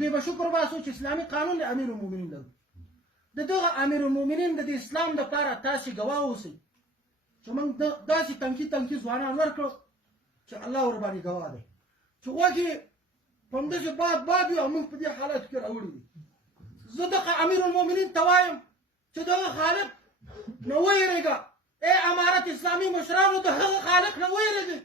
دوی به شکر باسو چې اسلامي قانون د امیر المؤمنین لرو د دغه امیر المؤمنین د اسلام لپاره تاسې ګواه اوسئ چې موږ داسې تنکي ځوانان ورکړو چې الله ورباندې ګواه دی چې وږي په همداسې باد وي او موږ په دې حالاتو کې راوړي دي زه دغه امیر المؤمنین ته وایم چې دغه خالق نه ویرېږه ای امارت اسلامي مشرانو د هغه خالق نه ویرېږئ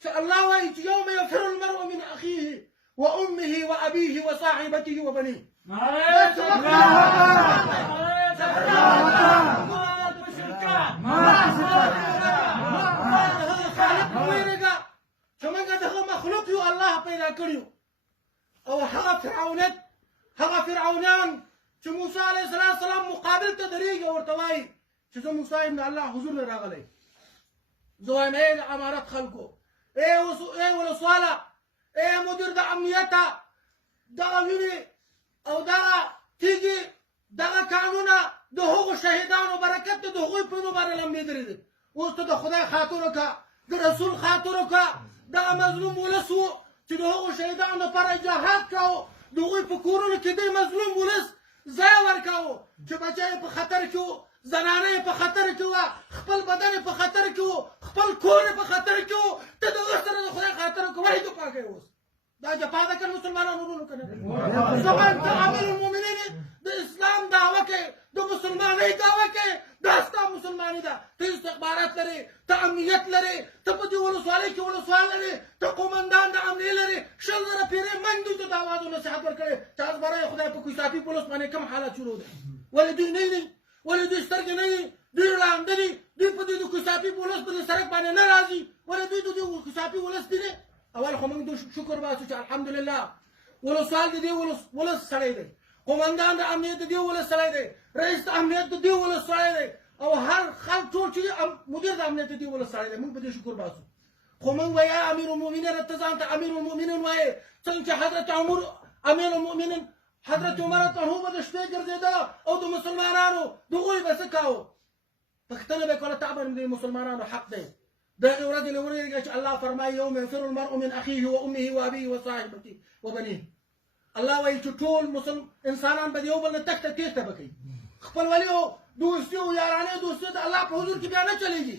چې الله وایي چې یوم یفر المرء من اخیه وامه وابيه وصاحبته وبنيه چې موږ دغه مخلوق یو الله پیدا کړی او هغه فرعونان چې موسی علیه السلام مقابل ته درېږي ورته وایي چې زه موسی ابن الله حضور نه راغلی زه وایم ای د امارت خلکو ای ولسواله ای مدیر د امنیته دغه وینې او دغه تیږې دغه کانونه د هغو شهیدانو برکت د هغوی په وینو باندې لمبېدلې دي اوس ته د خدای خاطر وکړه د رسول خاطر وکړه دغه مظلوم ولس و چې د هغو شهیدانو لپاره جهاد کوو د هغوی په کورونو کې دی مظلوم ولس ځای ورکوو چې بچه یې په خطر کې و زنانه یې په خطر کې وه خپل بدن یې په خطر کې و خپل کور یې په خطر کې و ته د هغه سره د خدای خاطر وکړه ولې جفا کوې اوس دا جفا ده که مسلمانانو ورونو که نه ته امیر المؤمنین د اسلام دعوه کوې د مسلمانۍ دعوه کوې دا ستا مسلماني ده ته استخبارات لرې ته امنیت لرې ته په دې ولسوالۍ کې ولسوال لرې ته قومندان د امنیې لرې 100 زره پیرې منډو ته د اوازو نصیحت ورکړې چې از برای خدای په کوسافي پولیس باندې کوم حالات شروع دی ولې دوی نه دي ولې دوی سترګې نه دي دوی ړانده دي دوی په دې د کوسافي پولیس په دې سړک باندې نه راځي ولې دوی د دې کوسافي ولس دي اول خو موږ د شکر باسو چې الحمدلله ولسوال د دې ولس سړی دی قومندان د امنیت د دې ولس سړی دی رئیس د امنیت د دې ولس سړی دی او هر خلک ټول چې مدیر د امنیت د دې ولس سړی دی موږ په دې شکر باسو خو موږ وایو امیر المؤمنین ته ځان ته امیر المؤمنین وایې څنګه چې حضرت امیر المؤمنین حضرت عمر ته به د شپې ګرځېده او د مسلمانانو د هغوی به څه کاوه پوښتنه به کوله تعبر د مسلمانانو حق دی دغه ورځې نه وریږي چې الله فرمایي یوم یفر المرء من اخیه وامه وابيه وصاحبته وبنيه الله وایي چې ټول انسانان به د یو بل نه تښته تېښته به کوي خپلولي او دوستي او یارانې دوستي د الله په حضور کې بیا نه چلېږي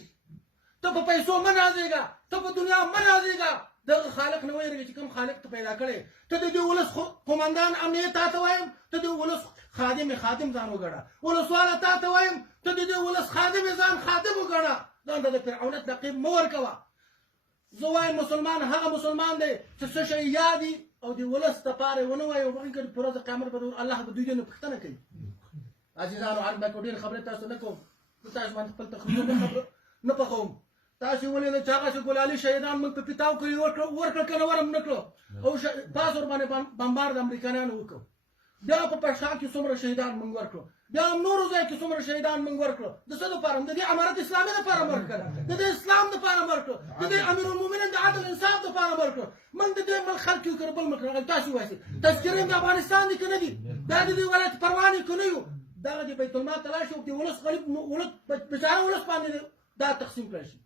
ته په پیسو مه نازېږه ته په دنیا مه نازېږه دغه خالق نه ویرېږي چې کوم خالق ته پیدا کړی ته د دې ولس قومندان امنیت تا ته وایم ته د ولس خادم ځان وګڼه ولسواله تا ته وایم ته د دې ولس خادم وګڼه ځان ته د فرعونت لقب مه ورکوه زه وایم مسلمان هغه مسلمان دی چې څه شی یادي او د ولس دپاره یې ونه وایي او هغوی په ورځ قیامت به الله به دوی نه پوښتنه کوي عزیزانو عرض به ډېرې خبرې تاسو نه کوم زه تاسو باندې خپل تخریبونه نه پخوم تاسو ولیدل چې هغه ګلالي شهیدان موږ په پیتاو کې ورکړه که نه ورم نه کړو او پاس ورباندې بمبار د امریکایانو وکړو بیا په پشکال کې څومره شهیدان موږ ورکړو بیا هم نورو ځای کې څومره شهیدان موږ ورکړو د څه دپاره د دې امارت اسلامي دپاره مړ کړه د دې اسلام دپاره مړ کړو د دې امیر المؤمنین د عدل انصاف دپاره مړ کړو موږ د دې ملک خلک یو که بل ملک راغلی تاسو وایئ تذکرې د افغانستان دي که نه دي دا د دې ولایت پروان یې که نه یو دغه د بیت المال ته لاړ شي او د ولس غریب بیچاره ولس باندې دا تقسیم کړی شي